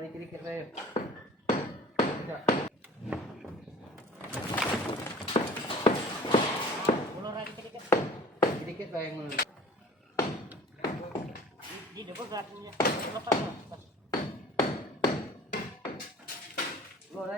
dikit-dikit saya. Tidak. Ulur lagi dikit-dikit. Dikit lah yang ulur. Di depan beratnya. Lepas. Ulur